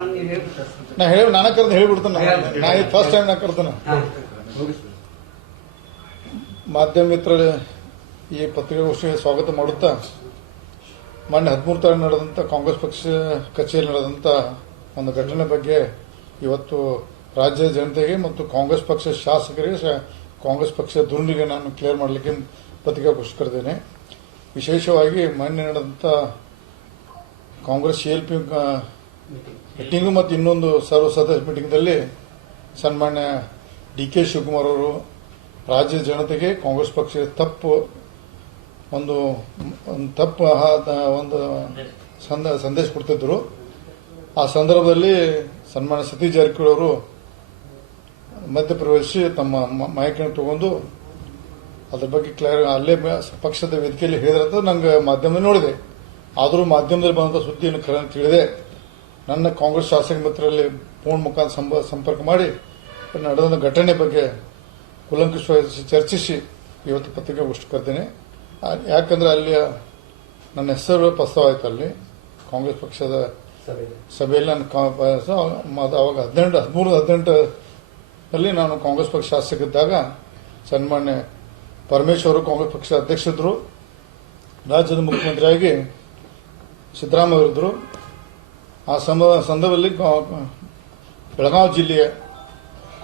ನಾ ಹೇಳಿ ನಾನ ಕರೆದು ಹೇಳಿಬಿಡ್ತಾನೆ. ನಾ ಫಸ್ಟ್ ಟೈಮ್ ನಾ ಕರ್ತಾನೆ. ಮಾಧ್ಯಮ ಮಿತ್ರರು ಈ ಪತ್ರಿಕಾಗೋಷ್ಠಿಗೆ ಸ್ವಾಗತ ಮಾಡುತ್ತಾ, ಮೊನ್ನೆ 13 ತಾರೀಕು ನಡೆದಂಥ ಕಾಂಗ್ರೆಸ್ ಪಕ್ಷ ಕಚೇರಿ ನಡೆದಂಥ ಒಂದು ಘಟನೆ ಬಗ್ಗೆ ಇವತ್ತು ರಾಜ್ಯದ ಜನತೆಗೆ ಮತ್ತು ಕಾಂಗ್ರೆಸ್ ಪಕ್ಷ ಶಾಸಕರಿಗೆ, ಕಾಂಗ್ರೆಸ್ ಪಕ್ಷದ ಧುರೀಣರಿಗೆ ನಾನು ಕ್ಲಿಯರ್ ಮಾಡಲಿಕ್ಕೆ ಪತ್ರಿಕಾಗೋಷ್ಠಿ ಕರೆದೇನೆ. ವಿಶೇಷವಾಗಿ ಮೊನ್ನೆ ನಡೆದಂಥ ಕಾಂಗ್ರೆಸ್ CLP ಮೀಟಿಂಗು ಮತ್ತು ಇನ್ನೊಂದು ಸರ್ವ ಸದಸ್ಯ ಮೀಟಿಂಗ್ನಲ್ಲಿ ಸನ್ಮಾನ್ಯ DK ಶಿವಕುಮಾರ್ ಅವರು ರಾಜ್ಯದ ಜನತೆಗೆ ಕಾಂಗ್ರೆಸ್ ಪಕ್ಷದ ಒಂದು ಸಂದೇಶ ಕೊಡ್ತಿದ್ರು. ಆ ಸಂದರ್ಭದಲ್ಲಿ ಸನ್ಮಾನ್ಯ ಸತೀಶ್ ಜಾರಕಿಹೊಳಿ ಅವರು ಮಧ್ಯಪ್ರವೇಶಿಸಿ ತಮ್ಮ ಮೈಕನ್ನು ತಗೊಂಡು ಅದ್ರ ಬಗ್ಗೆ ಅಲ್ಲೇ ಪಕ್ಷದ ವೇದಿಕೆಯಲ್ಲಿ ಹೇಳಿದ್ರಂತ ನಂಗೆ ಮಾಧ್ಯಮದಲ್ಲಿ ನೋಡಿದೆ. ಆದರೂ ಮಾಧ್ಯಮದಲ್ಲಿ ಬಂದಂಥ ಸುದ್ದಿಯನ್ನು ತಿಳಿದೆ. ನನ್ನ ಕಾಂಗ್ರೆಸ್ ಶಾಸಕ ಮಿತ್ರರಲ್ಲಿ ಫೋನ್ ಮುಖಾಂತರ ಸಂಪರ್ಕ ಮಾಡಿ ನಡೆದ ಘಟನೆ ಬಗ್ಗೆ ಕೂಲಂಕಷವಾಗಿ ಚರ್ಚಿಸಿ ಇವತ್ತು ಪತ್ರಿಕಾಗೋಷ್ಠಿ ಕರೆದೇನೆ. ಯಾಕಂದ್ರೆ ಅಲ್ಲಿ ನನ್ನ ಹೆಸರು ಪ್ರಸ್ತಾವ ಆಯ್ತು. ಅಲ್ಲಿ ಕಾಂಗ್ರೆಸ್ ಪಕ್ಷದ ಸಭೆಯಲ್ಲಿ ಅವಾಗ 13-18 ನಾನು ಕಾಂಗ್ರೆಸ್ ಪಕ್ಷ ಶಾಸಕಿದ್ದಾಗ ಸನ್ಮಾನ್ಯ ಪರಮೇಶ್ವರ್ ಅವರು ಕಾಂಗ್ರೆಸ್ ಪಕ್ಷದ ಅಧ್ಯಕ್ಷರಿದ್ದರು. ರಾಜ್ಯದ ಮುಖ್ಯಮಂತ್ರಿಯಾಗಿ ಸಿದ್ದರಾಮಯ್ಯ ಅವರಿದ್ದರು. ಆ ಸಂದರ್ಭದಲ್ಲಿ ಬೆಳಗಾವಿ ಜಿಲ್ಲೆಯ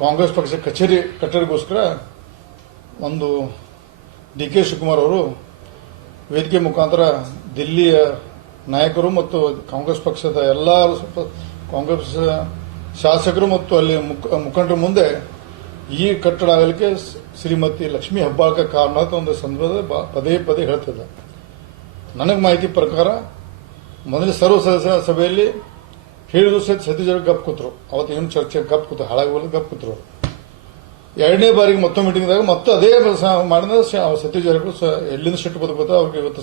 ಕಾಂಗ್ರೆಸ್ ಪಕ್ಷ ಕಚೇರಿಗೋಸ್ಕರ ಒಂದು DK ಶಿವಕುಮಾರ್ ಅವರು ವೇದಿಕೆ ಮುಖಾಂತರ ದಿಲ್ಲಿಯ ನಾಯಕರು ಮತ್ತು ಕಾಂಗ್ರೆಸ್ ಪಕ್ಷದ ಎಲ್ಲ ಕಾಂಗ್ರೆಸ್ ಶಾಸಕರು ಮತ್ತು ಅಲ್ಲಿ ಮುಖಂಡರ ಮುಂದೆ ಈ ಕಟ್ಟಡ ಆಗಲಿಕ್ಕೆ ಶ್ರೀಮತಿ ಲಕ್ಷ್ಮೀ ಹೆಬ್ಬಾಳ್ಕರ್ ಕಾರಣ ಅಂತ ಒಂದು ಸಂದರ್ಭದಲ್ಲಿ ಪದೇ ಪದೇ ಹೇಳ್ತಿದ್ದ. ನನಗೆ ಮಾಹಿತಿ ಪ್ರಕಾರ ಮೊದಲೇ ಸರ್ವ ಸದಸ್ಯ ಸಭೆಯಲ್ಲಿ ಹೇಳಿದ್ರು ಸತೀಶ್ ಜಾರಕಿಹೊಳಿ ಗಪ್ ಕೂತರು. ಅವತ್ತು ಏನು ಚರ್ಚೆ ಗಪ್ ಕೂತು ಹಾಳಾಗಿ ಗಪ್ ಕೂತರು. ಎರಡನೇ ಬಾರಿಗೆ ಮತ್ತೊಂದು ಮೀಟಿಂಗ್ದಾಗ ಮತ್ತೆ ಅದೇ ಮಾಡಿದ ಸತೀಶ್ ಜಾರಕಿಹೊಳಿ ಎಲ್ಲಿಂದ ಸಿಟ್ಟು ಬದುಕುತ್ತೋ ಅವ್ರಿಗೆ ಇವತ್ತು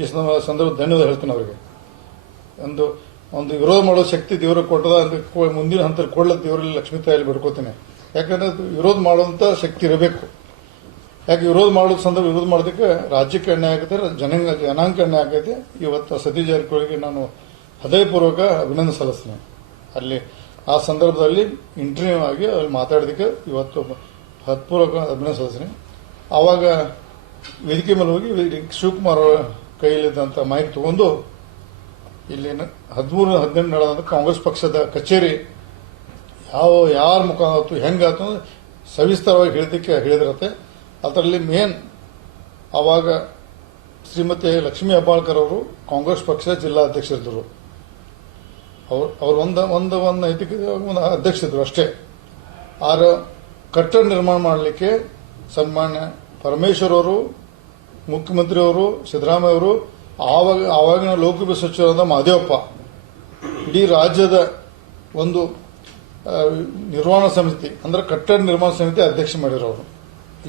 ಈ ಸಂದರ್ಭ ಧನ್ಯವಾದ ಹೇಳ್ತೀನಿ. ಅವರಿಗೆ ಒಂದು ವಿರೋಧ ಮಾಡೋ ಶಕ್ತಿ ದೇವರ ಕೊಟ್ಟದ, ಮುಂದಿನ ಹಂತ ಕೊಡ್ಲ ದೇವರಲ್ಲಿ ಲಕ್ಷ್ಮೀ ತಾಯಲ್ಲಿ ಬರ್ಕೋತೀನಿ. ಯಾಕಂದ್ರೆ ವಿರೋಧ ಮಾಡುವಂತ ಶಕ್ತಿ ಇರಬೇಕು. ಯಾಕೆ ವಿರೋಧ ಮಾಡೋ ಸಂದರ್ಭ ವಿರೋಧ ಮಾಡೋದಕ್ಕೆ ರಾಜ್ಯಕ್ಕೆ ಅನ್ಯಾಯ ಆಗುತ್ತೆ, ಜನಾಂಗಕ್ಕೆ ಅನ್ಯಾಯ ಆಗೈತೆ. ಇವತ್ತು ಸತೀಶ್ ಜಾರಕಿಹೊಳಿಗೆ ನಾನು ಹೃದಯಪೂರ್ವಕ ಅಭಿನಂದನೆ ಸಲ್ಲಿಸ್ತೇನೆ. ಅಲ್ಲಿ ಆ ಸಂದರ್ಭದಲ್ಲಿ ಇಂಟರ್ವ್ಯೂ ಆಗಿ ಅಲ್ಲಿ ಮಾತಾಡೋದಕ್ಕೆ ಇವತ್ತು ಹೃತ್ಪೂರ್ವಕ ಅಭಿನಂದನೆ ಸಲ್ಲಿಸ್ತೀನಿ. ಆವಾಗ ವೇದಿಕೆ ಮೇಲೆ ಹೋಗಿ ಶಿವಕುಮಾರ್ ಅವರ ಕೈಯಲ್ಲಿದ್ದಂಥ ಮೈಕ್ ತಗೊಂಡು ಇಲ್ಲಿ 13-18 ನಡೆದಂಥ ಕಾಂಗ್ರೆಸ್ ಪಕ್ಷದ ಕಚೇರಿ ಯಾರ ಮುಖಾಂತರ ಹೆಂಗಾಯ್ತು ಸವಿಸ್ತರವಾಗಿ ಹೇಳಿದಿರತ್ತೆ. ಅದರಲ್ಲಿ ಮೇನ್ ಆವಾಗ ಶ್ರೀಮತಿ ಲಕ್ಷ್ಮೀ ಹೆಬ್ಬಾಳ್ಕರ್ ಅವರು ಕಾಂಗ್ರೆಸ್ ಪಕ್ಷದ ಜಿಲ್ಲಾಧ್ಯಕ್ಷರಿದ್ದರು. ಅವರು ಒಂದು ನೈತಿಕ ಅಧ್ಯಕ್ಷರಿದ್ದರು ಅಷ್ಟೇ. ಆರ ಕಟ್ಟಡ ನಿರ್ಮಾಣ ಮಾಡಲಿಕ್ಕೆ ಸನ್ಮಾನ್ಯ ಪರಮೇಶ್ವರ್ ಅವರು, ಮುಖ್ಯಮಂತ್ರಿ ಅವರು, ಸಿದ್ದರಾಮಯ್ಯ ಅವರು, ಆವಾಗಿನ ಲೋಕೋಪಯೋಗಿ ಸಚಿವರಾದ ಮಹದೇವಪ್ಪ, ಇಡೀ ರಾಜ್ಯದ ಒಂದು ನಿರ್ವಹಣಾ ಸಮಿತಿ ಅಂದ್ರೆ ಕಟ್ಟಡ ನಿರ್ಮಾಣ ಸಮಿತಿ ಅಧ್ಯಕ್ಷ ಮಾಡಿರೋರು.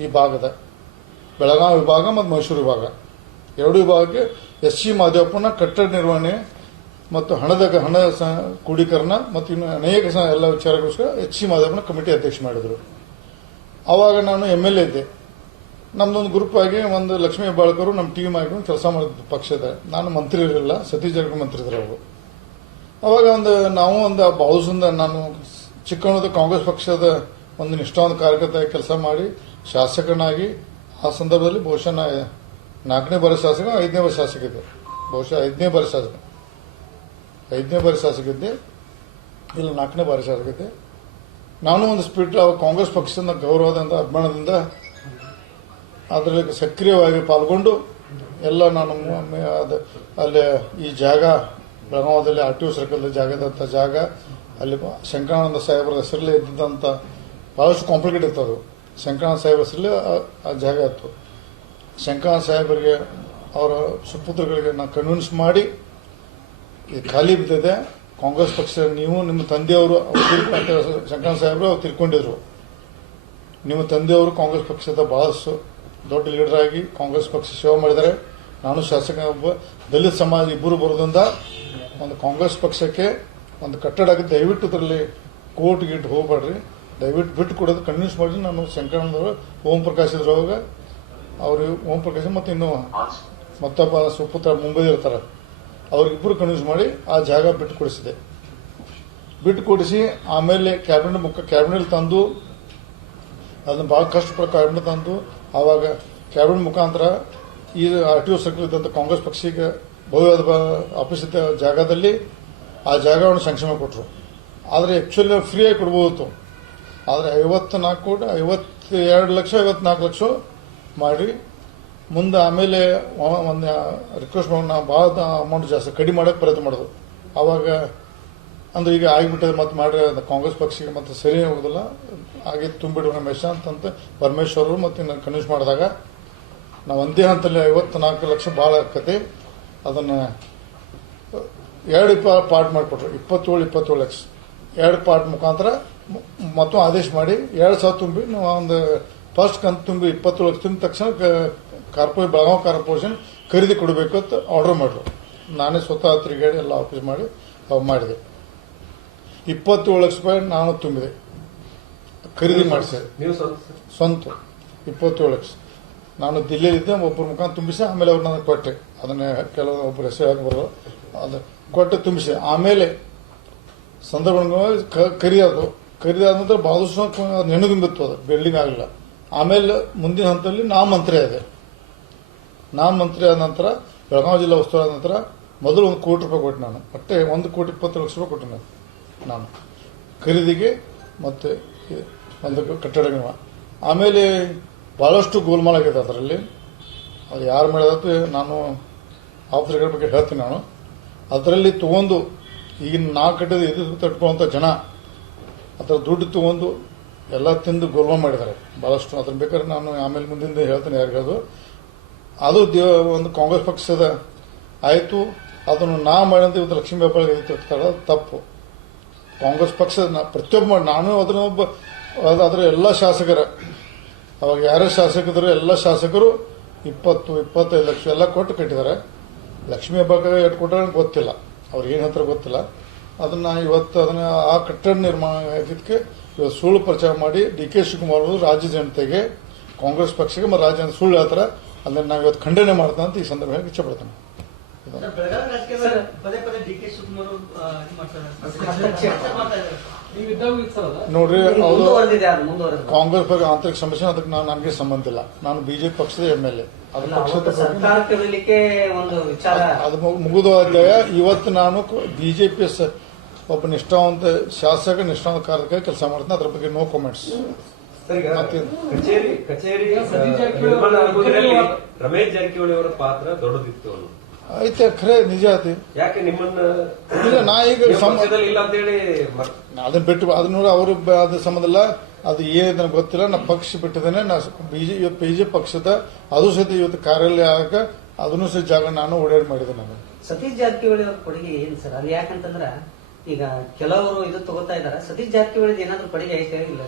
ಈ ಭಾಗದ ಬೆಳಗಾವಿ ವಿಭಾಗ ಮತ್ತು ಮೈಸೂರು ವಿಭಾಗ ಎರಡು ವಿಭಾಗಕ್ಕೆ SC ಮಹದೇವಪ್ಪನ ಕಟ್ಟಡ ನಿರ್ವಹಣೆ ಮತ್ತು ಹಣ ಕ್ರೋಢೀಕರಣ ಮತ್ತು ಇನ್ನು ಅನೇಕ ಎಲ್ಲ ವಿಚಾರಗೋಸ್ಕರ SC ಮಹದೇವಪ್ಪನ ಕಮಿಟಿ ಅಧ್ಯಕ್ಷ ಮಾಡಿದರು. ಆವಾಗ ನಾನು MLA ಇದ್ದೆ. ನಮ್ದೊಂದು ಗ್ರೂಪ್ ಆಗಿ ಒಂದು ಲಕ್ಷ್ಮೀ ಹೆಬ್ಬಾಳ್ಕರ್ ನಮ್ಮ ಟೀಮ್ ಆಗಿಕೊಂಡು ಕೆಲಸ ಮಾಡಿದ್ದು ಪಕ್ಷದ. ನಾನು ಮಂತ್ರಿ ಇರಲಿಲ್ಲ, ಸತೀಶ್ ಜಾರಕಿಹೊಳಿ ಮಂತ್ರಿ ಇದ್ರು ಅವರು. ಅವಾಗ ನಾವು ಬಹುಶಃ ನಾನು ಚಿಕ್ಕವನದ ಕಾಂಗ್ರೆಸ್ ಪಕ್ಷದ ಒಂದು ನಿಷ್ಠಾವಂತ ಕಾರ್ಯಕರ್ತ ಕೆಲಸ ಮಾಡಿ ಶಾಸಕನಾಗಿ ಆ ಸಂದರ್ಭದಲ್ಲಿ ಬಹುಶಃ 4ನೇ ಬಾರಿ ಶಾಸಕ, 5ನೇ ಬಾರಿ ಶಾಸಕ ಇದ್ದೆ. ಬಹುಶಃ 5ನೇ ಬಾರಿ ಶಾಸಕ ಇದ್ದೆ, ಇಲ್ಲ 4ನೇ ಬಾರಿ ಶಾಸಕ ಇದ್ದೆ. ನಾನು ಒಂದು ಸ್ಪಿರಿಟ್ ಕಾಂಗ್ರೆಸ್ ಪಕ್ಷದ ಗೌರವದಿಂದ ಅಭಿಮಾನದಿಂದ ಅದರಲ್ಲಿ ಸಕ್ರಿಯವಾಗಿ ಪಾಲ್ಗೊಂಡು ಎಲ್ಲ ನಾನು ಅಲ್ಲಿ ಈ ಜಾಗ ಬೆಳಗಾವದಲ್ಲಿ RTO ಸರ್ಕಲ್ ಜಾಗದಂಥ ಜಾಗ ಅಲ್ಲಿ ಶಂಕರಾನಂದ ಸಾಹೇಬರ ಹೆಸರಲ್ಲಿ ಇದ್ದಂಥ ಬಹಳಷ್ಟು ಕಾಂಪ್ಲಿಕೇಟ್ ಇತ್ತು. ಅದು ಶಂಕರಾನಂದ ಸಾಹೇಬರ ಹೆಸರಲ್ಲಿ ಆ ಜಾಗ ಇತ್ತು. ಶಂಕರಾನಂದ ಸಾಹೇಬರಿಗೆ ಅವರ ಸುಪುತ್ರಗಳಿಗೆ ನಾನು ಕನ್ವಿನ್ಸ್ ಮಾಡಿ ಇದು ಖಾಲಿ ಬಿದ್ದಿದೆ, ಕಾಂಗ್ರೆಸ್ ಪಕ್ಷ ನೀವು ನಿಮ್ಮ ತಂದೆಯವರು ಶಂಕರಾನಂದ ಸಾಹೇಬರು ಅವ್ರು ತಿರ್ಕೊಂಡಿದ್ರು. ನಿಮ್ಮ ತಂದೆಯವರು ಕಾಂಗ್ರೆಸ್ ಪಕ್ಷದ ಬಹಳ ದೊಡ್ಡ ಲೀಡರ್ ಆಗಿ ಕಾಂಗ್ರೆಸ್ ಪಕ್ಷ ಸೇವೆ ಮಾಡಿದ್ದಾರೆ. ನಾನು ಶಾಸಕ, ಒಬ್ಬ ದಲಿತ ಸಮಾಜ ಇಬ್ಬರು ಬರೋದ್ರಿಂದ ಒಂದು ಕಾಂಗ್ರೆಸ್ ಪಕ್ಷಕ್ಕೆ ಒಂದು ಕಟ್ಟಡ ಆಗಿ ದಯವಿಟ್ಟು ಇದರಲ್ಲಿ ಕೋರ್ಟ್ ಗೀಟ್ ಹೋಗ್ಬೇಡ್ರಿ, ದಯವಿಟ್ಟು ಬಿಟ್ಟು ಕೊಡೋದು ಕನ್ವಿನ್ಸ್ ಮಾಡಿ. ನಾನು ಶಂಕರಾನಂದವರು ಓಂ ಪ್ರಕಾಶ್ ಇದ್ರವಾಗ ಅವರು ಓಂ ಪ್ರಕಾಶ್ ಮತ್ತು ಇನ್ನು ಮತ್ತೊಬ್ಬ ಸುಪುತ್ರ ಮುಂಬೈ ಇರ್ತಾರೆ, ಅವ್ರಿಗಿಬ್ಬರು ಕನ್ವಿನ್ಸ್ ಮಾಡಿ ಆ ಜಾಗ ಬಿಟ್ಟು ಕೊಡಿಸಿದೆ. ಬಿಟ್ಟು ಕೊಡಿಸಿ ಆಮೇಲೆ ಕ್ಯಾಬಿನೆಟ್ ತಂದು ಅದನ್ನ ಭಾಳ ಕಷ್ಟಪಟ್ಟು ಕ್ಯಾಬಿನೆಟ್ ತಂದು ಆವಾಗ ಕ್ಯಾಬಿನೆಟ್ ಮುಖಾಂತರ ಈ RTO ಸರ್ಕಲ್ ಇದ್ದಂಥ ಕಾಂಗ್ರೆಸ್ ಪಕ್ಷಕ್ಕೆ ಭವ್ಯವಾದ ಆಫೀಸ್ ಇದ್ದ ಜಾಗದಲ್ಲಿ ಆ ಜಾಗವನ್ನು ಸ್ಯಾಂಕ್ಷನ್ ಕೊಟ್ಟರು. ಆದರೆ ಆ್ಯಕ್ಚುಲಿ ಫ್ರೀಯಾಗಿ ಕೊಡ್ಬೋದಿತ್ತು. ಆದರೆ 54 ಕೋಟಿ 52 ಲಕ್ಷ 54 ಲಕ್ಷ ಮಾಡಿ ಮುಂದೆ ಆಮೇಲೆ ಒಂದು ರಿಕ್ವೆಸ್ಟ್ ಮಾಡಿ ನಾವು ಭಾಳ ಅಮೌಂಟ್ ಜಾಸ್ತಿ ಕಡಿಮೆ ಮಾಡೋಕ್ಕೆ ಪ್ರಯತ್ನ ಮಾಡೋದು. ಆವಾಗ ಅಂದ್ರೆ ಈಗ ಆಗಿಬಿಟ್ಟದೆ ಮತ್ತೆ ಮಾಡಿ ಕಾಂಗ್ರೆಸ್ ಪಕ್ಷಕ್ಕೆ ಮತ್ತೆ ಸರಿ ಹೋಗೋದಿಲ್ಲ, ಹಾಗೆ ತುಂಬಿಡುವ ರಮೇಶ ಅಂತಂತ ಪರಮೇಶ್ವರರು ಮತ್ತೆ ನಾನು ಕನ್ವಿನ್ಸ್ ಮಾಡಿದಾಗ ನಾವು ಒಂದೇ ಹಂತದಲ್ಲಿ 54 ಲಕ್ಷ ಭಾಳ ಆಕತಿ. ಅದನ್ನು 2 ಪಾರ್ಟ್ ಮಾಡಿಕೊಟ್ರು, 27 ಲಕ್ಷ 2 ಪಾರ್ಟ್ ಮುಖಾಂತರ ಮತ್ತು ಆದೇಶ ಮಾಡಿ 2,000 ತುಂಬಿ ನಾವು ಒಂದು ಫಸ್ಟ್ ಕಂತು ತುಂಬಿ 27 ಲಕ್ಷ ತುಂಬಿದ ತಕ್ಷಣ ಬೆಳಗಾವಿ ಕಾರ್ಪೊರೇಷನ್ ಖರೀದಿ ಕೊಡಬೇಕು ಅಂತ ಆರ್ಡರ್ ಮಾಡಿದ್ರು. ನಾನೇ ಸ್ವತಃ ತಿರುಗಾಡಿ ಎಲ್ಲ ಆಫೀಸ್ ಮಾಡಿ ಮಾಡಿದೆ. 27 ಲಕ್ಷ ರೂಪಾಯಿ ನಾನು ತುಂಬಿದೆ, ಖರೀದಿ ಮಾಡಿಸಿದೆ ಸ್ವಂತ 27 ಲಕ್ಷ. ನಾನು ದಿಲ್ಲಿಯಲ್ಲಿದ್ದೆ, ಒಬ್ಬರ ಮುಖಾಂತರ ತುಂಬಿಸಿ ಆಮೇಲೆ ಅವ್ರು ನನಗೆ ಕೊಟ್ಟೆ. ಅದನ್ನೇ ಕೆಲವು ಒಬ್ಬರು ಹೆಸರು ಹೇಳಕ್ಕೆ ಬರೋದು, ಅದು ಕೊಟ್ಟು ತುಂಬಿಸಿ ಆಮೇಲೆ ಸಂದರ್ಭ ಖರೀದಾದ ನಂತರ ಬಹಳಷ್ಟು ನೆಣ್ಣು ತುಂಬಿತ್ತು, ಅದು ಬಿಲ್ಡಿಂಗ್ ಆಗಲಿಲ್ಲ. ಆಮೇಲೆ ಮುಂದಿನ ಹಂತದಲ್ಲಿ ನಾ ಮಂತ್ರಿ ಆದ ನಂತರ ಬೆಳಗಾವಿ ಜಿಲ್ಲಾ ಉಸ್ತುವಾರಿ ಆದ ನಂತರ ಮೊದಲು 1 ಕೋಟಿ ರೂಪಾಯಿ ಕೊಟ್ಟೆ ನಾನು. ಒಟ್ಟೆ 1,20,00,000 ರೂಪಾಯಿ ಕೊಟ್ಟೆ ನಾನು ಖರೀದಿಗೆ ಮತ್ತೆ ಒಂದು ಕಟ್ಟಡ. ಆಮೇಲೆ ಬಹಳಷ್ಟು ಗೋಲ್ಮಾಲ್ ಆಗಿದೆ ಅದರಲ್ಲಿ. ಅದು ಯಾರು ಮಾಡಿದ ನಾನು ಆಫೀಸರ್ಗಳ ಬಗ್ಗೆ ಹೇಳ್ತೀನಿ. ನಾನು ಅದರಲ್ಲಿ ತಗೊಂಡು ಈಗಿನ 4 ಕಟ್ಟದ ಇದು ತಟ್ಕೊಳ್ಳುವಂಥ ಜನ ಅದರ ದುಡ್ಡು ತಗೊಂಡು ಎಲ್ಲ ತಿಂದು ಗೋಲ್ಮಾಲ್ ಮಾಡಿದ್ದಾರೆ ಬಹಳಷ್ಟು. ಅದನ್ನ ಬೇಕಾದ್ರೆ ನಾನು ಆಮೇಲೆ ಮುಂದಿಂದ ಹೇಳ್ತೇನೆ ಯಾರಿಗದು. ಅದು ಒಂದು ಕಾಂಗ್ರೆಸ್ ಪಕ್ಷದ ಆಯಿತು. ಅದನ್ನು ನಾ ಮಾಡಿದಂತೆ ಇವತ್ತು ಲಕ್ಷ್ಮೀ ಹೆಬ್ಬಾಳ್ಕರ್ ತಪ್ಪು. ಕಾಂಗ್ರೆಸ್ ಪಕ್ಷದ ಪ್ರತಿಯೊಬ್ಬ ನಾನು ಅದನ್ನೊಬ್ಬ ಅದರ ಎಲ್ಲ ಶಾಸಕರ ಅವಾಗ ಯಾರೇ ಶಾಸಕರು ಎಲ್ಲ ಶಾಸಕರು 20-25 ಲಕ್ಷ ಎಲ್ಲ ಕೊಟ್ಟು ಕಟ್ಟಿದ್ದಾರೆ. ಲಕ್ಷ್ಮೀ ಹೆಬ್ಬಾಳ್ಕರ್ ಎಷ್ಟು ಕೊಟ್ಟರೆ ಗೊತ್ತಿಲ್ಲ, ಅವ್ರಿಗೆ ಏನು ಹತ್ರ ಗೊತ್ತಿಲ್ಲ. ಅದನ್ನ ಇವತ್ತು ಆ ಕಟ್ಟಡ ನಿರ್ಮಾಣ ಆಗಿದ್ದಕ್ಕೆ ಇವತ್ತು ಸುಳ್ಳು ಪ್ರಚಾರ ಮಾಡಿ DK ಶಿವಕುಮಾರ್ ಅವರು ರಾಜ್ಯ ಜನತೆಗೆ ಕಾಂಗ್ರೆಸ್ ಪಕ್ಷಕ್ಕೆ ಮತ್ತು ರಾಜ್ಯ ಸುಳ್ಳು ಹೇಳ್ತಾರೆ. ಅದನ್ನ ನಾವು ಇವತ್ತು ಖಂಡನೆ ಮಾಡ್ತೇವೆ ಅಂತ ಈ ಸಂದರ್ಭದಲ್ಲಿ ಇಚ್ಛೆಪಡ್ತೇನೆ. ನೋಡ್ರಿ, ಅವರು ಕಾಂಗ್ರೆಸ್ ಬಗ್ಗೆ ಆಂತರಿಕ ಸಮಸ್ಯೆ, ಅದಕ್ಕೆ ನನಗೆ ಸಂಬಂಧ ಇಲ್ಲ. ನಾನು ಬಿಜೆಪಿ ಪಕ್ಷದ MLA. ಅದು ಮುಗಿದ ಅಧ್ಯಾಯ. ಇವತ್ತು ನಾನು ಬಿಜೆಪಿ ಒಬ್ಬ ನಿಷ್ಠಾವಂತ ಶಾಸಕ, ನಿಷ್ಠಾವಂತ ಕಾರ್ಯಕ್ಕೆ ಕೆಲಸ ಮಾಡ್ತೇನೆ. ಅದ್ರ ಬಗ್ಗೆ ನೋ ಕಾಮೆಂಟ್ಸ್. ರಮೇಶ್ ಜಾರಕಿಹೊಳಿ ಅವರ ಪಾತ್ರ ದೊಡ್ಡದಿತ್ತು ಐತೆ, ಖರೆ ನಿಜ ಐತಿ. ಯಾಕೆ ನಿಮ್ಮನ್ನ ಇಲ್ಲ, ನಾ ಈಗ ಇಲ್ಲ ಅಂತ ಹೇಳಿ ಅದನ್ನ ಬಿಟ್ಟು ಅದನ್ನ ನೋಡಿ ಅವರು ಅದು ಸಂಬಂಧ ಇಲ್ಲ. ಅದು ಏನಿದೆ ನನಗೆ ಗೊತ್ತಿಲ್ಲ. ನಾ ಪಕ್ಷ ಬಿಟ್ಟಿದ್ದೇನೆ. ನಾ ಬಿಜೆಪಿ ಪಕ್ಷದ ಅದು ಸಹಿತ ಇವತ್ತು ಕಾರ್ಯಾಲಯ ಆಗ ಅದನ್ನು ಸಹ ಜಾಗ ನಾನು ಓಡಾಡಿ ಮಾಡಿದೆ. ನಾನು ಸತೀಶ್ ಜಾರಕಿಹೊಳಿ ಅವ್ರ ಕೊಡುಗೆ ಏನ್ ಸರ್? ಅದು ಯಾಕಂತಂದ್ರ ಈಗ ಕೆಲವರು ಇದು ತಗೋತಾ ಇದಾರೆ. ಸತೀಶ್ ಜಾರಕಿಹೊಳಿ ಏನಾದ್ರು ಕೊಡುಗೆ ಐತೆ ಇಲ್ಲ?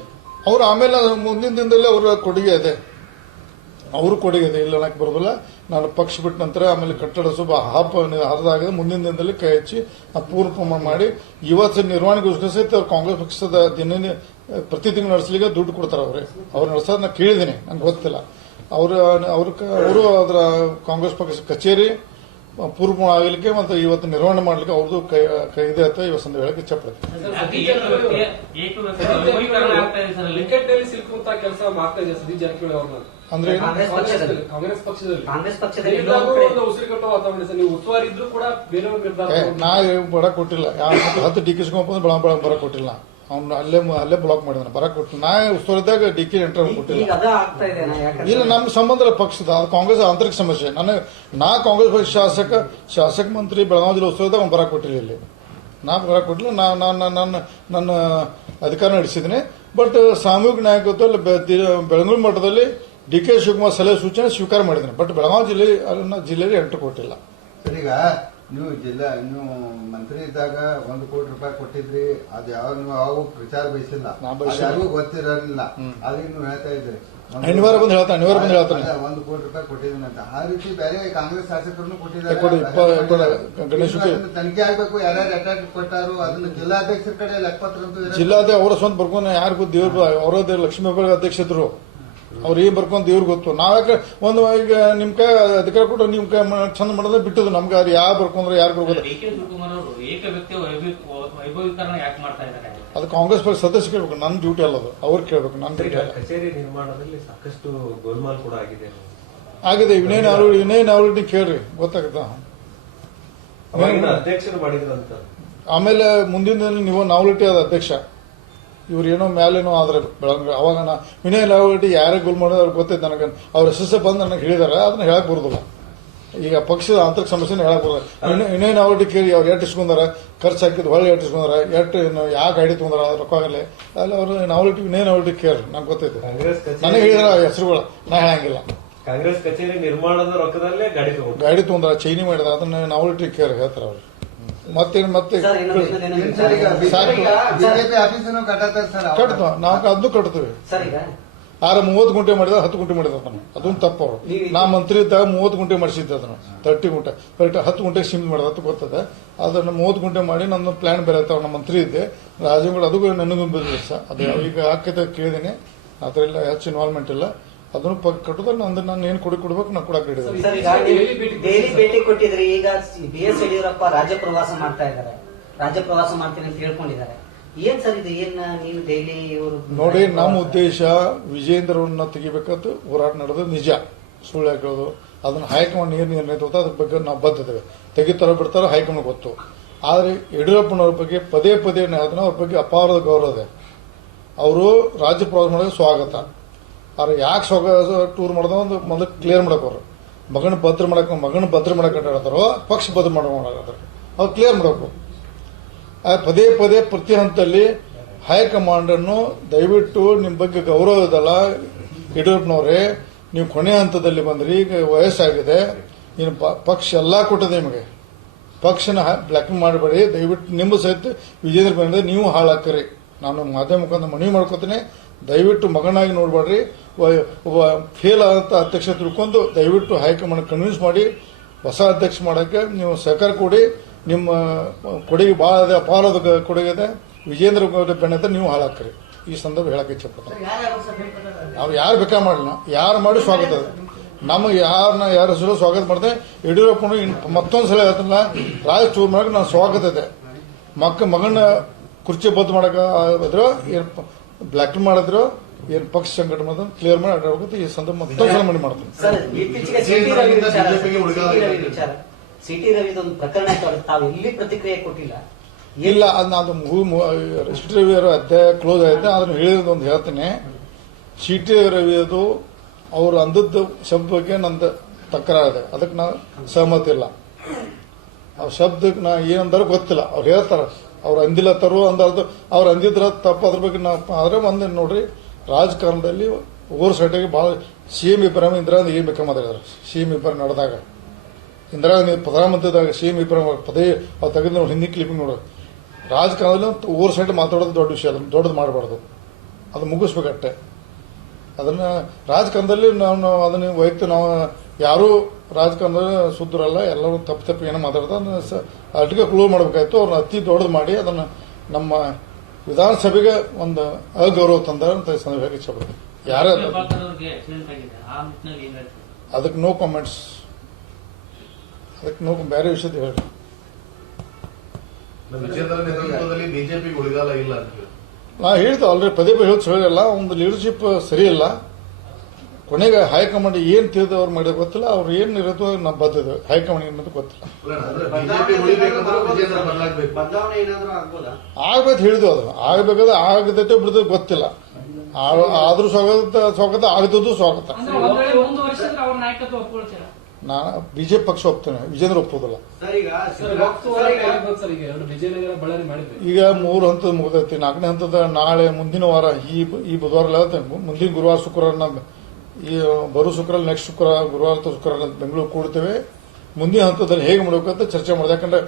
ಅವ್ರು ಆಮೇಲೆ ಮುಂದಿನ ದಿನದಲ್ಲಿ ಅವರ ಕೊಡುಗೆ ಇದೆ, ಅವರು ಕೊಡುಗೆ ಇದೆ, ಇಲ್ಲ ಅನ್ನಕ್ಕೆ ಬರೋದಿಲ್ಲ. ನಾನು ಪಕ್ಷ ಬಿಟ್ಟ ನಂತರ ಆಮೇಲೆ ಕಟ್ಟಡ ಸ್ವಲ್ಪ ಹರಿದಾಗಿದೆ. ಮುಂದಿನ ದಿನದಲ್ಲಿ ಕೈ ಹಚ್ಚಿ ಪೂರ್ವ ಪ್ರಮಾಣ ಮಾಡಿ ಇವತ್ತು ನಿರ್ವಹಣೆಗೋಸ್ಕರ ಸಹಿತ ಕಾಂಗ್ರೆಸ್ ಪಕ್ಷದ ಪ್ರತಿ ತಿಂಗಳು ನಡೆಸಲಿಕ್ಕೆ ದುಡ್ಡು ಕೊಡ್ತಾರೆ. ಅವ್ರು ನಡೆಸೋದು ನಾನು ಕೇಳಿದ್ದೀನಿ, ನಂಗೆ ಗೊತ್ತಿಲ್ಲ. ಅವರು ಅದರ ಕಾಂಗ್ರೆಸ್ ಪಕ್ಷ ಕಚೇರಿ ಪೂರ್ವ ಆಗಲಿಕ್ಕೆ ಮತ್ತು ಇವತ್ತು ನಿರ್ವಹಣೆ ಮಾಡಲಿಕ್ಕೆ ಅವ್ರದ್ದು ಕೈ ಇದೆ ಅಂತ ಇವತ್ತು ಸಂದ ಹೇಳಕ್ಕೆ ಇಚ್ಛಪಡ್ತೀನಿ. ಅಂದ್ರೆ ನಾ ಬರ ಕೊಟ್ಟಿಲ್ಲ. 10 DK ಶಿವಕುಮಾರ್ ಬರ ಕೊಟ್ಟಿಲ್ಲ. ಅವ್ನು ಅಲ್ಲೇ ಬ್ಲಾಕ್ ಮಾಡಿದಾನೆ, ಬರ ಕೊಟ್ಟಿಲ್ಲ. ನಾ ಉಸ್ತುವಾರಿದ್ದಾಗ DK ಎಂಟರ್ ಕೊಟ್ಟಿಲ್ಲ. ಇಲ್ಲ, ನಮ್ಮ ಸಂಬಂಧ ಪಕ್ಷದ ಕಾಂಗ್ರೆಸ್ ಆಂತರಿಕ ಸಮಸ್ಯೆ. ನಾ ಕಾಂಗ್ರೆಸ್ ಪಕ್ಷ ಶಾಸಕ ಮಂತ್ರಿ ಬೆಳಗಾವಿ ಜಿಲ್ಲೆ ಉಸ್ತುವಾರಿದ್ದಾಗ ಅವ್ನು ಬರ ಕೊಟ್ಟಿಲ್ಲ. ಇಲ್ಲಿ ನಾ ಬರ ಕೊಟ್ಟಿಲ್ಲ. ನನ್ನ ಅಧಿಕಾರ ನಡೆಸಿದ್ದೀನಿ. ಬಟ್ ಸಾಮೂಹಿಕ ನಾಯಕತ್ವ ಬೆಳಗಾವಿ ಮಟ್ಟದಲ್ಲಿ DK ಶಿವಕುಮಾರ್ ಸಲಹೆ ಸೂಚನೆ ಸ್ವೀಕಾರ ಮಾಡಿದ್ದೀನಿ. ಬಟ್ ಬೆಳಗಾವಿ ಜಿಲ್ಲೆಯಲ್ಲಿ ಎಂಟರ್ ಕೊಟ್ಟಿಲ್ಲ. ಈಗ ನೀವು ಮಂತ್ರಿ ಇದ್ದಾಗ 1 ಕೋಟಿ ರೂಪಾಯಿ ಕೊಟ್ಟಿದ್ರಿ. ಅದು ಯಾವ ಪ್ರಚಾರ ಬಯಸಿಲ್ಲ, ಯಾರಿಗೂ ಗೊತ್ತಿರಲಿಲ್ಲ. ಅದಕ್ಕೆ ನೀವು ಹೇಳ್ತಾ ಇದ್ರಿ ಅನಿವಾರ ಬಂದು ಹೇಳ್ತಾನೆ 1 ಕೋಟಿ ರೂಪಾಯಿ ಕೊಟ್ಟಿದ್ದೀನಿ ಅಂತ. ಆ ರೀತಿ ಬೇರೆ ಕಾಂಗ್ರೆಸ್ ಶಾಸಕರನ್ನು ಕೊಟ್ಟಿದ್ದಾರೆ. ತನಿಖೆ ಆಗ್ಬೇಕು, ಯಾರ್ಯಾರು ಅಟ್ಯಾಕ್ ಕೊಟ್ಟಾರು ಅದನ್ನ ಜಿಲ್ಲಾಧ್ಯಕ್ಷರ ಕಡೆ ಲೆಕ್ಕಪತ್ರ ಜಿಲ್ಲಾಧ್ಯಕ್ಷ ಅವರ ಸ್ವಂತ ಬರ್ಕೊಂಡು ಯಾರಿಗೂ ದೇವ್ರ ಅವರ ಲಕ್ಷ್ಮೀ ಹೆಬ್ಬಾಳ್ಕರ್ ಅಧ್ಯಕ್ಷರು ಅವ್ರು ಏನ್ ಬರ್ಕೊಂಡು ದೇವ್ರಿಗೆ ಗೊತ್ತು. ನಾವ್ಯಾಕೆ ಒಂದು ಈಗ ನಿಮ್ ಕೈ ಅಧಿಕಾರ ಕೊಟ್ಟು ನಿಮ್ ಕೈ ಚಂದ ಮಾಡೋದ್ರೆ ಬಿಟ್ಟದು ನಮ್ಗೆ. ಅದು ಯಾವ ಬರ್ಕೊಂಡ್ರೆ ಯಾರು ಬರ್ಬೋದು. DK ಶಿವಕುಮಾರ್ ಅವರು ಏಕ ವ್ಯಕ್ತಿ ವೈಭವೀಕರಣ ಯಾಕೆ ಮಾಡ್ತಾ ಇದ್ದಾರೆ? ಅದು ಕಾಂಗ್ರೆಸ್ ಪಕ್ಷ ಸದಸ್ಯ ಕೇಳ್ಬೇಕು, ನನ್ನ ಡ್ಯೂಟಿ ಅಲ್ಲದು, ಅವ್ರು ಕೇಳ್ಬೇಕು, ನನ್ನ ಡ್ಯೂಟಿ ಈಗ ಅಲ್ಲ. ಕಚೇರಿ ನಿರ್ಮಾಣದಲ್ಲಿ ಸಾಕಷ್ಟು ಗೋಲ್ಮಾಲ್ ಕೂಡ ಆಗಿದೆ. ಆಗಿದೆ, ಇನ್ನೇನು ಅವ್ರಿಗೆ ಕೇಳ್ರಿ ಗೊತ್ತಾಗುತ್ತಾ. ಅವಾಗಿನ ಅಧ್ಯಕ್ಷರು ಮಾಡಿದ್ರಂತ. ಆಮೇಲೆ ಮುಂದಿನ ದಿನ ನೀವು ನಾವಲಿಟಿ ಆದ ಅಧ್ಯಕ್ಷ, ಇವ್ರು ಏನೋ ಮೇಲೇನೋ ಆದ್ರೆ ಬೆಳಗ್ಗೆ ಅವಾಗ ವಿನಯ್ ನಾವಲಿಟಿ ಯಾರೇ ಗೋಲ್ ಮಾಡೋದು ಅವ್ರಿಗೆ ಗೊತ್ತೈತೆ ನನಗೆ. ಅವ್ರ ಎಸ್ ಬಂದು ನನಗೆ ಹೇಳಿದಾರೆ, ಅದನ್ನ ಹೇಳಕ್ ಬರುದಿಲ್ಲ. ಈಗ ಪಕ್ಷದ ಆಂತರಿಕ ಸಮಸ್ಯೆನ ಹೇಳಕ್ ಬರೋದು. ವಿನಯ್ ನಾವಲಿಟಿ ಕೇಳಿ ಅವ್ರು ಎಷ್ಟು ಇಸ್ಕೊಂಡಾರ, ಖರ್ಚು ಹಾಕಿದ್ ಹೊಳ್ಳಿ ಎಷ್ಟು ಇಸ್ಕೊಂಡಾರ, ಎಷ್ಟು ಯಾವ ಗಾಡಿ ತಗೊಂಡಾರ ಅದ್ರ ರೊಕ್ಕ ಆಗಲಿ ಅಲ್ಲಿ ಅವ್ರು ನಾವಲಿಟಿ ವಿನಯ್ ನಾವಲಿಟಿ ಕೇಳಿ ನಂಗೆ ಗೊತ್ತೈತೆ. ಕಾಂಗ್ರೆಸ್ ನನಗೆ ಹೇಳಿದಾರ ಹೆಸರುಗಳ, ನಾ ಹೇಳಂಗಿಲ್ಲ. ಕಾಂಗ್ರೆಸ್ ಕಚೇರಿ ನಿರ್ಮಾಣದ ರೊಕ್ಕದಲ್ಲೇ ಗಾಡಿ ತಗೊಂಡ್ರ ಚೈನಿ ಮಾಡಿದ, ಅದನ್ನ ನಾವಲಿಟಿ ಕೇರ್ ಹೇಳ್ತಾರ ಅವ್ರು. ಮತ್ತೇನು ಮತ್ತೆ ಸರ್, ಇನ್ನೊಂದು ಸರ್, ಈಗ ಸಾಕು. ಬಿಜೆಪಿ ಆಫೀಸನ್ನು ಕಟ್ಟತ್ತಾರ ಸರ್. ಕಟ್ತು, ನಾವು ಅದನ್ನು ಕಟ್ತೀವಿ. ಸರ್ ಈಗ 30 ಗುಂಟೆ ಮಾಡಿದ 10 ಗುಂಟೆ ಮಾಡಿದ ಅದನ್ನು ತಪ್ಪು. ಅವರು ನಾ ಮಂತ್ರಿ ಇದ್ದಾಗ 30 ಗುಂಟೆ ಮಾಡಿಸಿದ್ದೆ, ಅದನ್ನು 30 ಗುಂಟೆ 10 ಗುಂಟೆಗೆ ಸೀಮಿತ ಮಾಡಿದ, ಅದು ಗೊತ್ತದ. ಅದನ್ನು 30 ಗುಂಟೆ ಮಾಡಿ ನನ್ನ ಪ್ಲಾನ್ ಬೇರೆ ಇರ್ತಾವ. ನಮ್ಮ ಮಂತ್ರಿ ಇದ್ದೆ ರಾಜಗಳು, ಅದಕ್ಕೂ ನನಗೂ ಬಿಸ್ನೆಸ್ ಅದು ಈಗ ಹಾಕಿದ ಕೇಳಿದ್ದೀನಿ. ಅದರೆಲ್ಲ ಹೆಚ್ಚು ಇನ್ವಾಲ್ವ್ಮೆಂಟ್ ಇಲ್ಲ. ಅದನ್ನು ಕಟ್ಟುದ ನಾನು ಏನು ಕೊಡ್ಬೇಕು ನಾನು ಕೊಡಕ್ಕೆ ರೆಡಿ. ಸರ್, ಈಗ ಡೈಲಿ ಭೇಟಿ ಕೊಟ್ಟಿದ್ರಿ. ಈಗ BS ಯಡಿಯೂರಪ್ಪ ರಾಜ್ಯ ಪ್ರವಾಸ ಮಾಡ್ತಾ ಇದ್ದಾರೆ, ರಾಜ್ಯ ಪ್ರವಾಸ ಮಾಡ್ತೀನಿ ಅಂತ ಹೇಳ್ಕೊಂಡಿದ್ದಾರೆ. ಏನ್ ಸರ್ ಇದು, ಏನ್ ನೀವು ಡೈಲಿ ಇವರು ನೋಡಿ, ನಮ್ಮ ಉದ್ದೇಶ ವಿಜೇಂದ್ರವನ್ನ ತೆಗಿಬೇಕಂತ ಹೋರಾಟ ನಡೆದು ನಿಜ, ಸುಳ್ಳು ಹಾಕೋದು. ಅದನ್ನ ಹೈಕಮಾಂಡ್ ನೀರು ನಿರ್ಣಯ ತಗೋತ, ಅದ್ರ ಬಗ್ಗೆ ನಾವು ಬದ್ಧತೇವೆ. ತೆಗಿತಾರೋ ಬಿಡ್ತಾರೋ ಹೈಕಮಾಂಡ್ ಗೊತ್ತು. ಆದ್ರೆ ಯಡಿಯೂರಪ್ಪನವ್ರ ಬಗ್ಗೆ ಪದೇ ಅದನ್ನ ಅವ್ರ ಬಗ್ಗೆ ಅಪಾರದ ಗೌರವ ಇದೆ. ಅವರು ರಾಜ್ಯ ಪ್ರವಾಸ ಮಾಡೋದು ಸ್ವಾಗತ. ಆದ್ರೆ ಯಾಕೆ ಸ್ವಾಗತ ಟೂರ್ ಮಾಡೋದು ಒಂದು ಮೊದಲು ಕ್ಲಿಯರ್ ಮಾಡಕೋರು. ಮಗನ ಭದ್ರ ಮಾಡಕ್ ಆಟಾಡ್ತಾರೋ ಪಕ್ಷ ಭದ್ರ ಮಾಡೋದಾದ್ರೆ ಅವ್ರು ಕ್ಲಿಯರ್ ಮಾಡಬೇಕು. ಪದೇ ಪ್ರತಿ ಹಂತದಲ್ಲಿ ಹೈಕಮಾಂಡ್ ಅನ್ನು ದಯವಿಟ್ಟು ನಿಮ್ಮ ಬಗ್ಗೆ ಗೌರವ ಇದಲ್ಲ ಯಡಿಯೂರಪ್ಪನವರೇ, ನೀವು ಕೊನೆ ಹಂತದಲ್ಲಿ ಬಂದ್ರಿ, ಈಗ ವಯಸ್ಸಾಗಿದೆ, ಇನ್ನು ಪಕ್ಷ ಎಲ್ಲಾ ಕೊಟ್ಟದೆ ನಿಮಗೆ. ಪಕ್ಷನ ಬ್ಲಾಕ್ ಮಾಡಬೇಡಿ ದಯವಿಟ್ಟು. ನಿಮ್ಮ ಸಹಿತ ವಿಜೇಂದ್ರ ಬಂದ್ರೆ ನೀವು ಹಾಳಾಕ್ರಿ. ನಾನು ಮಾಧ್ಯಮ ಮುಖಾಂತರ ಮನವಿ ಮಾಡ್ಕೋತೀನಿ, ದಯವಿಟ್ಟು ಮಗನಾಗಿ ನೋಡ್ಬೇಡ್ರಿ. ಒಬ್ಬ ಫೇಲ್ ಆದಂತ ಅಧ್ಯಕ್ಷ ತಿಳ್ಕೊಂಡು ದಯವಿಟ್ಟು ಹೈಕಮಾಂಡ್ ಕನ್ವಿನ್ಸ್ ಮಾಡಿ ಹೊಸ ಅಧ್ಯಕ್ಷ ಮಾಡಕ್ಕೆ ನೀವು ಸಹಕಾರ ಕೊಡಿ. ನಿಮ್ಮ ಕೊಡುಗೆ ಬಹಳ ಇದೆ, ಅಪಾರದ ಕೊಡುಗೆ ಇದೆ. ವಿಜೇಂದ್ರ ಬೆನ್ನತ್ತ ನೀವು ಹಾಳಾಕ್ರಿ. ಈ ಸಂದರ್ಭ ಹೇಳಕ್ಕೆ ಇಚ್ಛಪಡ್ತಾರೆ. ನಾವು ಯಾರು ಬೇಕಾ ಮಾಡಲ್ಲ, ಯಾರು ಮಾಡಿ ಸ್ವಾಗತ. ನಮಗೆ ಯಾರ ಹೆಸರು ಸ್ವಾಗತ ಮಾಡ್ತೇವೆ. ಯಡಿಯೂರಪ್ಪನು ಮತ್ತೊಂದು ಸಲ ಹೇಳ್ತಾನಲ್ಲ, ರಾಜ್ ಟೂರ್ ಮಾಡಕ್ಕೆ ನಾನು ಸ್ವಾಗತ ಇದೆ. ಮಗನ ಕುರ್ಚಿ ಬದ್ದು ಮಾಡಕ ಬ್ಲಾಕ್ ಮಾಡಿದ್ರು, ಏನ್ ಪಕ್ಷ ಸಂಘಟನೆ ಮಾಡೋದು ಕ್ಲಿಯರ್ ಮಾಡಿ ಆಡಬೇಕು. ಈ ಸಂದರ್ಭ ಮತ್ತೊಂದು ಸಲ ಮನೆ ಮಾಡ್ತೀನಿ. ಸಿಟಿ ರವಿದೊಂದು ಪ್ರಕರಣ ಆಯ್ತು, ತಾವು ಎಲ್ಲಿ ಪ್ರತಿಕ್ರಿಯೆ ಕೊಟ್ಟಿಲ್ಲ. ಇಲ್ಲ, ಅದು ರವಿ ಅವರ ಅಧ್ಯಾಯ ಕ್ಲೋಸ್ ಆಯ್ತು. ಅದನ್ನು ಹೇಳಿದ ಒಂದು ಹೇಳ್ತೀನಿ. ಸಿಟಿ ರವಿ ಅದು ಅವ್ರು ಅಂದದ್ದು ಶಬ್ದ ಬಗ್ಗೆ ನಂದು ತಕರಾರಿದೆ, ಅದಕ್ಕೆ ನಾ ಸಹಮತಿ ಇಲ್ಲ. ಆ ಶಬ್ದಕ್ಕೆ ನಾ ಏನಂದಾರ ಗೊತ್ತಿಲ್ಲ. ಅವ್ರು ಹೇಳ್ತಾರ ಅವ್ರು ಅಂದಿಲ್ಲ ತರು ಅಂದಾರ್ದು, ಅವ್ರು ಅಂದಿದ್ರ ತಪ್ಪು. ಅದ್ರ ಬಗ್ಗೆ ನಾವು ಆದ್ರೆ ಒಂದೇ ನೋಡ್ರಿ, ರಾಜಕಾರಣದಲ್ಲಿ ಓವರ್ ಸೈಟಿಗೆ ಬಹಳ CM ಇಬ್ರಾಹಿಂ ಇಂದಿರಾ ಗಾಂಧಿ ಏನ್ ಬೇಕಾ ಮಾತಾಡಿದ್ರು. CM ಇಬ್ರಾಹಿಂ ನಡೆದಾಗ ಇಂದಿರಾ ಗಾಂಧಿ ಪ್ರಧಾನಮಂತ್ರಿದಾಗ CM ಇಬ್ರಾಹಿಂ ಪದೇ ಅವ್ರು ತೆಗೆದು ಹಿಂದಿ ಕ್ಲಿಪಿಂಗ್ ನೋಡೋದು. ರಾಜಕಾರಣದಲ್ಲಿ ಓವರ್ ಸೈಡ್ ಮಾತಾಡೋದು ದೊಡ್ಡ ವಿಷಯ, ಅದನ್ನು ದೊಡ್ಡದು ಮಾಡಬಾರ್ದು, ಅದು ಮುಗಿಸ್ಬೇಕಟ್ಟೆ. ಅದನ್ನ ರಾಜಕಾರಣದಲ್ಲಿ ನಾವು ಅದನ್ನ ವೈಯಕ್ತಿಕ ನಾವು ಯಾರೂ ರಾಜಕಾರಣದಲ್ಲಿ ಶುದ್ಧರಲ್ಲ, ಎಲ್ಲರೂ ತಪ್ಪು ಏನೋ ಮಾತಾಡ್ತಾರೆ. ಅಟ್ಟಿಗೆ ಕ್ಲೋಸ್ ಮಾಡಬೇಕಾಯ್ತು. ಅವ್ರನ್ನ ಅತಿ ದೊಡ್ಡದು ಮಾಡಿ ಅದನ್ನ ನಮ್ಮ ವಿಧಾನಸಭೆಗೆ ಒಂದು ಅಗೌರವ ತಂದ ಅಂತ ಸಂದರ್ಭ ಇಚ್ಛಪಡ್ತೀನಿ. ಯಾರೇ ಅದಕ್ಕೆ ನೋ ಕಾಮೆಂಟ್ಸ್, ಅದಕ್ಕೆ ನೋ ಬೇರೆ ವಿಷಯದ ಹೇಳಿ. ವಿಜೇಂದ್ರ ನೇತೃತ್ವದಲ್ಲಿ ಬಿಜೆಪಿ ಉಳಿಗಾಲ ಇಲ್ಲ ಅಂತ ನಾ ಹೇಳ್ದೆ ಆಲ್ರೆಡಿ ಪದೇ ಹೇಳಿಲ್ಲ. ಒಂದು ಲೀಡರ್ಶಿಪ್ ಸರಿ ಇಲ್ಲ. ಕೊನೆಗೆ ಹೈಕಮಾಂಡ್ ಏನ್ ತಿಳಿದವ್ರು ಮಾಡಿದ್ರೆ ಗೊತ್ತಿಲ್ಲ. ಅವ್ರು ಏನ್ ಇರೋದು ನಾವು ಬದ್ಧದ ಹೈಕಮಾಂಡ್ ಏನಂತ ಗೊತ್ತಿಲ್ಲ. ಬಿಜೆಪಿ ಉಳಿಬೇಕಂದ್ರೆ ವಿಜೇಂದ್ರ ಬದಲಾಗಬೇಕು. ಬದಲಾವಣೆ ಏನಾದ್ರೂ ಆಗ್ಬೋದಾ? ಆಗ್ಬೇಕು ಹೇಳಿದ್ವು, ಅದು ಆಗಬೇಕಾದ್ರೆ ಆಗದೈತೆ ಬಿಡದ ಗೊತ್ತಿಲ್ಲ. ಆದ್ರೂ ಸ್ವಾಗತ ಆಗದದ್ದು ಸ್ವಾಗತ. ನಾ ಬಿಜೆಪಿ ಪಕ್ಷ ಒಪ್ತೇನೆ, ವಿಜೇಂದ್ರ ಒಪ್ಪೋದಿಲ್ಲ. ಈಗ 3 ಹಂತದ ಮುಗಿದೈತಿ. 4ನೇ ಹಂತದ ನಾಳೆ ಮುಂದಿನ ವಾರ, ಈ ಬುಧವಾರ ಮುಂದಿನ ಗುರುವಾರ ಶುಕ್ರವಾರ, ಈ ಬರೋ ಶುಕ್ರವಾರ ನೆಕ್ಸ್ಟ್ ಗುರುವಾರ ಶುಕ್ರವಾರ ಬೆಂಗಳೂರು ಕೂಡ್ತೇವೆ. ಮುಂದಿನ ಹಂತದಲ್ಲಿ ಹೇಗೆ ಮಾಡಬೇಕಂತ ಚರ್ಚೆ ಮಾಡಿದೆ. ಯಾಕಂದ್ರೆ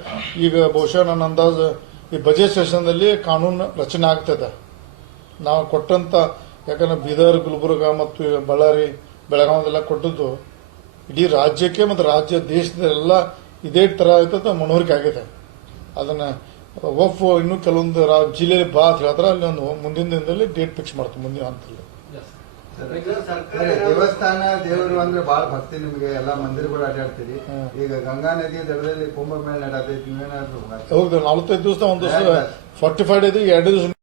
ಈಗ ಬಹುಶಃ ನನ್ನ ಅಂದಾಜು ಈ ಬಜೆಟ್ ಸೆಷನ್ದಲ್ಲಿ ಕಾನೂನು ರಚನೆ ಆಗ್ತದೆ. ನಾವು ಕೊಟ್ಟಂತ, ಯಾಕಂದ್ರೆ ಬೀದರ್, ಗುಲ್ಬರ್ಗ ಮತ್ತು ಬಳ್ಳಾರಿ, ಬೆಳಗಾವದೆಲ್ಲ ಕೊಟ್ಟದ್ದು ಇಡೀ ರಾಜ್ಯಕ್ಕೆ ಮತ್ತು ರಾಜ್ಯ ದೇಶದೆಲ್ಲ ಇದೇ ತರ ಆಯ್ತದ ಮನವರಿಕೆ ಆಗಿದೆ. ಅದನ್ನ ಒಫ್ ಇನ್ನೂ ಕೆಲವೊಂದು ಜಿಲ್ಲೆಯಲ್ಲಿ ಬಾ ಅಂತ ಹೇಳ್ತಾರೆ. ಅಲ್ಲಿ ಒಂದು ಮುಂದಿನ ದಿನದಲ್ಲಿ ಡೇಟ್ ಫಿಕ್ಸ್ ಮಾಡ್ತೀವಿ ಮುಂದಿನ ಹಂತದಲ್ಲಿ. ಸರಿ, ದೇವಸ್ಥಾನ ದೇವರು ಅಂದ್ರೆ ಬಹಳ ಭಕ್ತಿ ನಿಮಗೆ ಎಲ್ಲಾ ಮಂದಿರಗಳು ಅಡ್ಡಾಡ್ತೀರಿ. ಈಗ ಗಂಗಾ ನದಿ ದಡದಲ್ಲಿ ಕುಂಭಮೇಳ ನಡತೈತಿ, ನೀವೇನಾದ್ರು ಹೌದು 45 ದಿವಸ ಒಂದು ದಿವಸ 45 ಡೇಸ್ 2 ದಿವಸ